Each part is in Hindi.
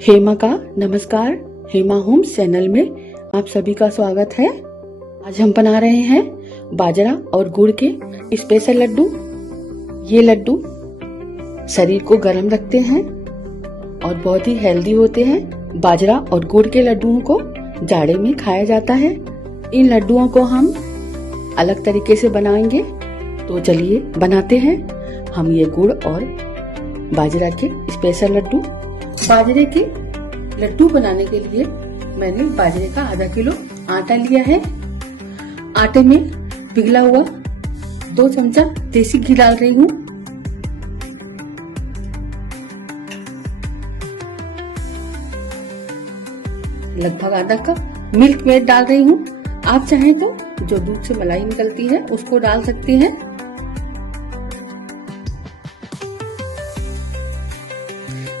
हेमा का नमस्कार। हेमा होम्स चैनल में आप सभी का स्वागत है। आज हम बना रहे हैं बाजरा और गुड़ के स्पेशल लड्डू। ये लड्डू शरीर को गर्म रखते हैं और बहुत ही हेल्दी होते हैं। बाजरा और गुड़ के लड्डुओं को जाड़े में खाया जाता है। इन लड्डुओं को हम अलग तरीके से बनाएंगे, तो चलिए बनाते हैं हम ये गुड़ और बाजरा के स्पेशल लड्डू। बाजरे के लड्डू बनाने के लिए मैंने बाजरे का आधा किलो आटा लिया है। आटे में पिघला हुआ 2 चमचा देसी घी डाल रही हूँ। लगभग आधा कप मिल्क मेड डाल रही हूँ। आप चाहें तो जो दूध से मलाई निकलती है उसको डाल सकते हैं।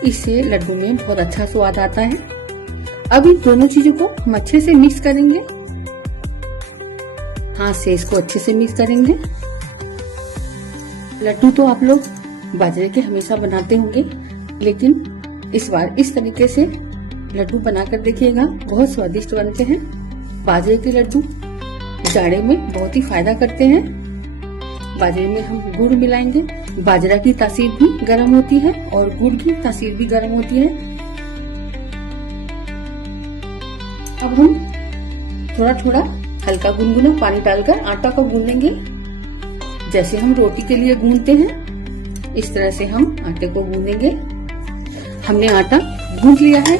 इससे लड्डू में बहुत अच्छा स्वाद आता है। अब इन दोनों चीजों को हम अच्छे से मिक्स करेंगे। हाथ से इसको अच्छे से मिक्स करेंगे। लड्डू तो आप लोग बाजरे के हमेशा बनाते होंगे, लेकिन इस बार इस तरीके से लड्डू बनाकर देखिएगा, बहुत स्वादिष्ट बनते हैं। बाजरे के लड्डू जाड़े में बहुत ही फायदा करते हैं। बाजरे में हम गुड़ मिलाएंगे। बाजरा की तासीर भी गर्म होती है और गुड़ की तासीर भी गर्म होती है। अब हम थोड़ा थोड़ा हल्का गुनगुना पानी डालकर आटा को गूंदेंगे। जैसे हम रोटी के लिए गूंदते हैं, इस तरह से हम आटे को गूंदेंगे। हमने आटा गूंद लिया है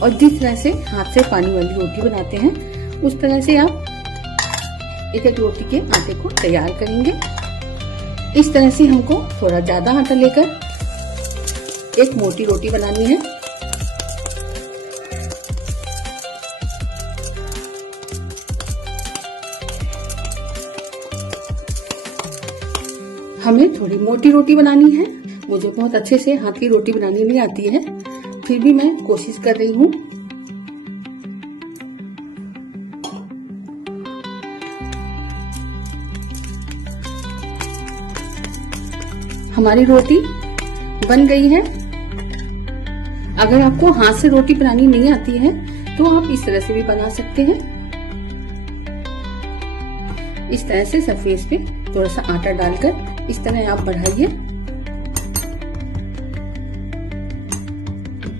और जिस तरह से हाथ से पानी वाली रोटी बनाते हैं, उस तरह से आप एक एक रोटी के आटे को तैयार करेंगे। इस तरह से हमको थोड़ा ज्यादा आटा लेकर एक मोटी रोटी बनानी है। हमें थोड़ी मोटी रोटी बनानी है। मुझे बहुत अच्छे से हाथ की रोटी बनानी नहीं आती है, फिर भी मैं कोशिश कर रही हूँ। हमारी रोटी बन गई है। अगर आपको हाथ से रोटी बनानी नहीं आती है तो आप इस तरह से भी बना सकते हैं। इस तरह से सरफेस पे थोड़ा सा आटा डालकर इस तरह आप बढ़ाइए।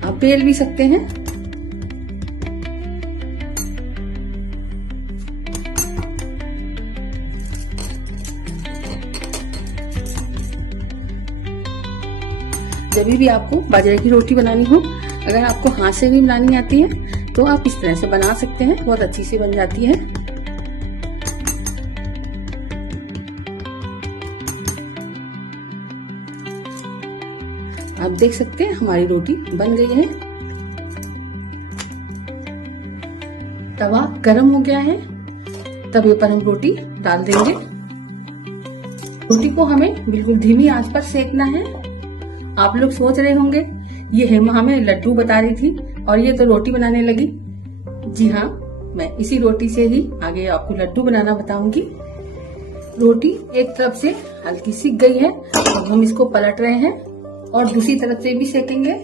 आप बेल भी सकते हैं। जब भी आपको बाजरे की रोटी बनानी हो, अगर आपको हाथ से नहीं बनानी आती है तो आप इस तरह से बना सकते हैं, बहुत अच्छी सी बन जाती है। आप देख सकते हैं हमारी रोटी बन गई है। तवा गरम हो गया है, तवे पर हम रोटी डाल देंगे। रोटी को हमें बिल्कुल धीमी आंच पर सेकना है। आप लोग सोच रहे होंगे ये हेमा हमें लड्डू बता रही थी और ये तो रोटी बनाने लगी। जी हाँ, मैं इसी रोटी से ही आगे आपको लड्डू बनाना बताऊंगी। रोटी एक तरफ से हल्की सिक गई है, अब हम इसको पलट रहे हैं और दूसरी तरफ से भी सेकेंगे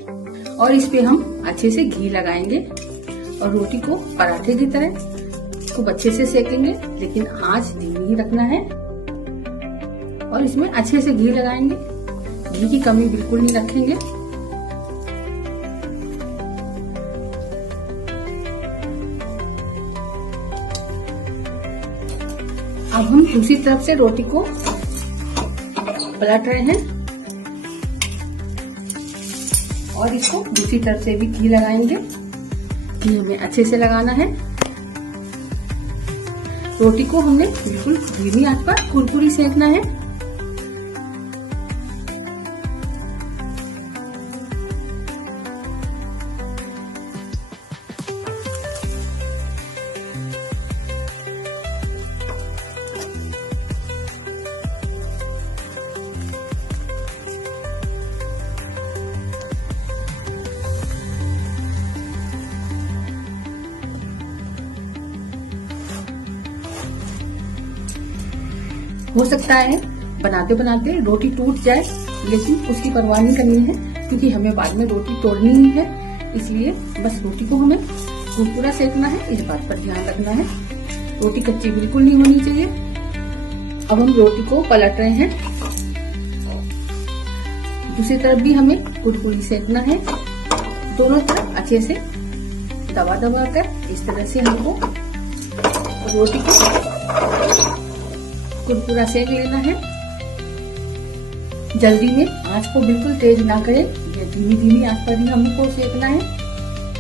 और इस पे हम अच्छे से घी लगाएंगे और रोटी को पराठे की तरह खूब अच्छे से सेकेंगे, लेकिन आंच धीमी ही रखना है और इसमें अच्छे से घी लगाएंगे। घी की कमी बिल्कुल नहीं रखेंगे। अब हम दूसरी तरफ से रोटी को पलट रहे हैं और इसको दूसरी तरफ से भी घी लगाएंगे। घी हमें अच्छे से लगाना है। रोटी को हमने बिल्कुल धीमी आंच पर कुरकुरी सेकना है। हो सकता है बनाते बनाते रोटी टूट जाए, लेकिन उसकी परवाह नहीं करनी है, क्योंकि हमें बाद में रोटी तोड़नी ही है। इसलिए बस रोटी को हमें कुरकुरा सेकना है, इस बात पर ध्यान रखना है। रोटी कच्ची बिल्कुल नहीं होनी चाहिए। अब हम रोटी को पलट रहे हैं। दूसरी तरफ भी हमें कुरकुरी सेकना है। दोनों तरफ अच्छे से दबा दबा कर इस तरह से हमको रोटी को कुरकुरा सेक लेना है। जल्दी में आंच को बिल्कुल तेज ना करें, ये धीमी धीमी आंच पर ही हमको सेकना है।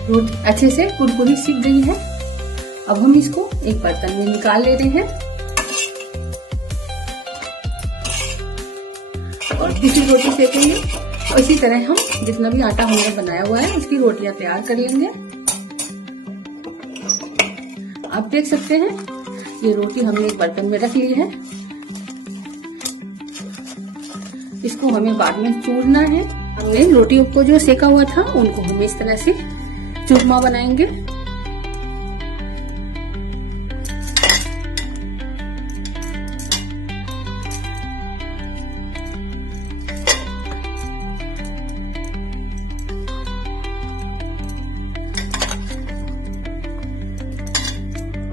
रोटी अच्छे से कुरकुरी सीख गई है। अब हम इसको एक बर्तन में निकाल ले रहे हैं और दूसरी रोटी सेकेंगे। और इसी तरह हम जितना भी आटा हमने बनाया हुआ है उसकी रोटियां तैयार कर लेंगे। आप देख सकते हैं ये रोटी हमने एक बर्तन में रख ली है। इसको हमें बाद में चूरना है। हमने रोटियों को जो सेका हुआ था उनको हम इस तरह से चूरमा बनाएंगे।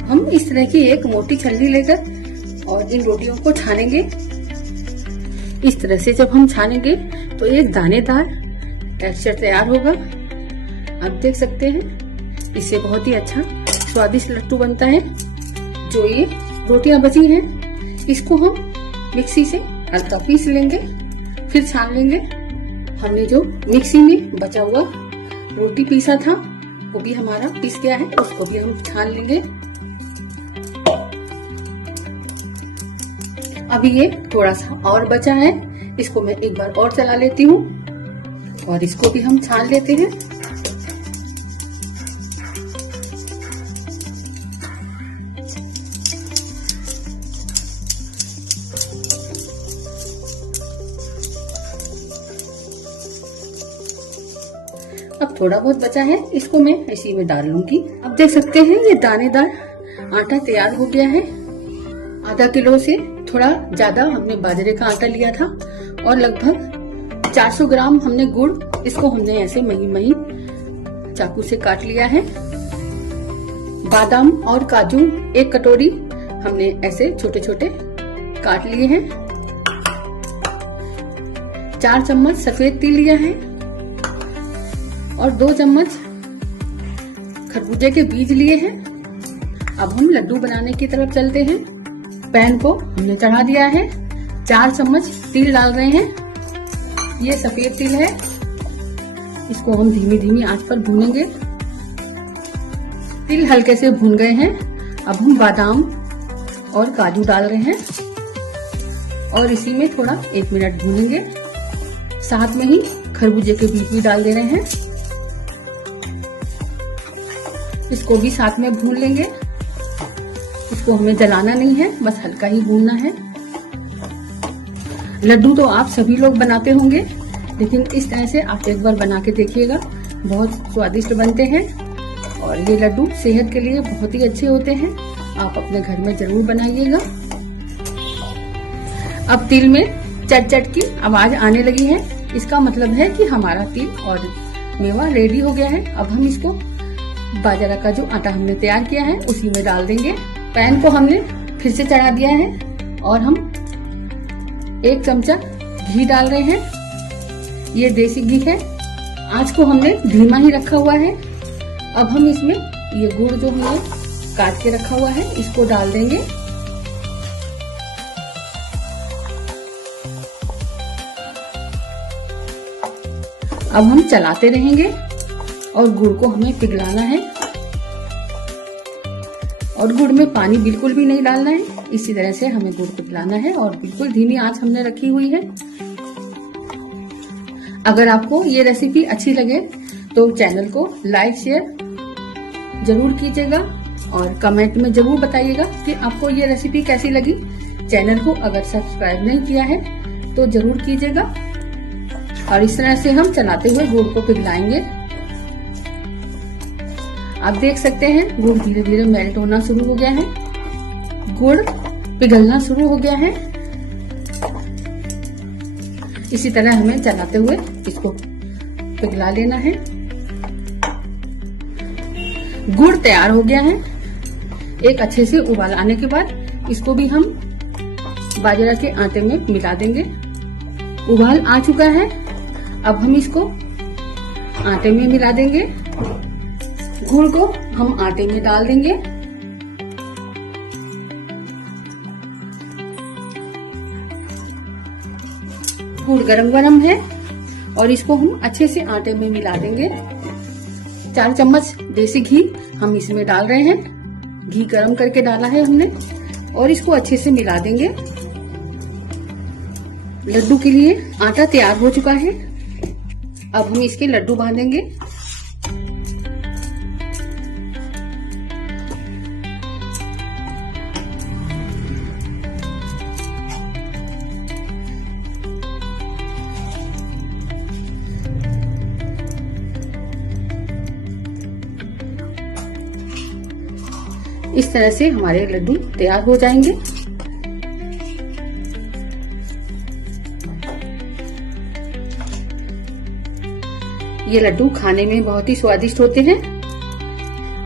हम इस तरह की एक मोटी छलनी लेकर और इन रोटियों को छानेंगे। इस तरह से जब हम छानेंगे तो ये दानेदार टेक्सचर तैयार होगा। आप देख सकते हैं इससे बहुत ही अच्छा स्वादिष्ट लड्डू बनता है। जो ये रोटियां बची हैं इसको हम मिक्सी से हल्का पीस लेंगे, फिर छान लेंगे। हमने जो मिक्सी में बचा हुआ रोटी पीसा था वो भी हमारा पीस गया है, उसको भी हम छान लेंगे। अभी ये थोड़ा सा और बचा है, इसको मैं एक बार और चला लेती हूँ और इसको भी हम छान लेते हैं। अब थोड़ा बहुत बचा है, इसको मैं इसी में डाल लूंगी। अब देख सकते हैं ये दानेदार आटा तैयार हो गया है। आधा किलो से थोड़ा ज्यादा हमने बाजरे का आटा लिया था और लगभग 400 ग्राम हमने गुड़, इसको हमने ऐसे महीन महीन चाकू से काट लिया है। बादाम और काजू 1 कटोरी हमने ऐसे छोटे छोटे काट लिए हैं। 4 चम्मच सफेद तिल लिया है और 2 चम्मच खरबूजे के बीज लिए हैं। अब हम लड्डू बनाने की तरफ चलते हैं। पैन को हमने चढ़ा दिया है। 4 चम्मच तिल डाल रहे हैं। ये सफेद तिल है, इसको हम धीमी धीमी आंच पर भूनेंगे। तिल हल्के से भून गए हैं। अब हम बादाम और काजू डाल रहे हैं और इसी में थोड़ा 1 मिनट भूनेंगे। साथ में ही खरबूजे के बीज भी डाल दे रहे हैं, इसको भी साथ में भून लेंगे। इसको हमें जलाना नहीं है, बस हल्का ही भूनना है। लड्डू तो आप सभी लोग बनाते होंगे, लेकिन इस तरह से आप एक बार बना के देखिएगा, बहुत स्वादिष्ट बनते हैं और ये लड्डू सेहत के लिए बहुत ही अच्छे होते हैं। आप अपने घर में जरूर बनाइएगा। अब तिल में चट चट की आवाज आने लगी है, इसका मतलब है कि हमारा तिल और मेवा रेडी हो गया है। अब हम इसको बाजरा का जो आटा हमने तैयार किया है उसी में डाल देंगे। पैन को हमने फिर से चढ़ा दिया है और हम 1 चमचा घी डाल रहे हैं। ये देसी घी है। आंच को हमने धीमा ही रखा हुआ है। अब हम इसमें ये गुड़ जो हमने काट के रखा हुआ है इसको डाल देंगे। अब हम चलाते रहेंगे और गुड़ को हमें पिघलाना है और गुड़ में पानी बिल्कुल भी नहीं डालना है। इसी तरह से हमें गुड़ पिघलाना है और बिल्कुल धीमी आंच हमने रखी हुई है। अगर आपको ये रेसिपी अच्छी लगे तो चैनल को लाइक शेयर जरूर कीजिएगा और कमेंट में जरूर बताइएगा कि आपको ये रेसिपी कैसी लगी। चैनल को अगर सब्सक्राइब नहीं किया है तो जरूर कीजिएगा। और इस तरह से हम चलाते हुए गुड़ को पिघलाएंगे। आप देख सकते हैं गुड़ धीरे धीरे मेल्ट होना शुरू हो गया है, गुड़ पिघलना शुरू हो गया है। इसी तरह हमें चलाते हुए इसको पिघला लेना है। गुड़ तैयार हो गया है। एक अच्छे से उबाल आने के बाद इसको भी हम बाजरा के आटे में मिला देंगे। उबाल आ चुका है, अब हम इसको आटे में मिला देंगे। गुड़ को हम आटे में डाल देंगे। गुड़ गरम गरम है और इसको हम अच्छे से आटे में मिला देंगे। 4 चम्मच देसी घी हम इसमें डाल रहे हैं। घी गरम करके डाला है हमने और इसको अच्छे से मिला देंगे। लड्डू के लिए आटा तैयार हो चुका है। अब हम इसके लड्डू बांधेंगे। इस तरह से हमारे लड्डू तैयार हो जाएंगे। ये लड्डू खाने में बहुत ही स्वादिष्ट होते हैं।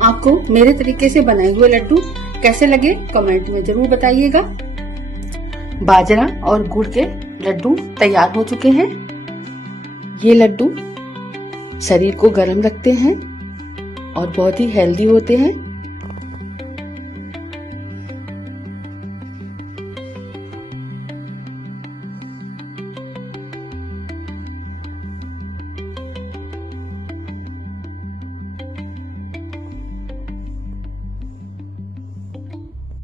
आपको मेरे तरीके से बनाए हुए लड्डू कैसे लगे कमेंट में जरूर बताइएगा। बाजरा और गुड़ के लड्डू तैयार हो चुके हैं। ये लड्डू शरीर को गर्म रखते हैं और बहुत ही हेल्दी होते हैं।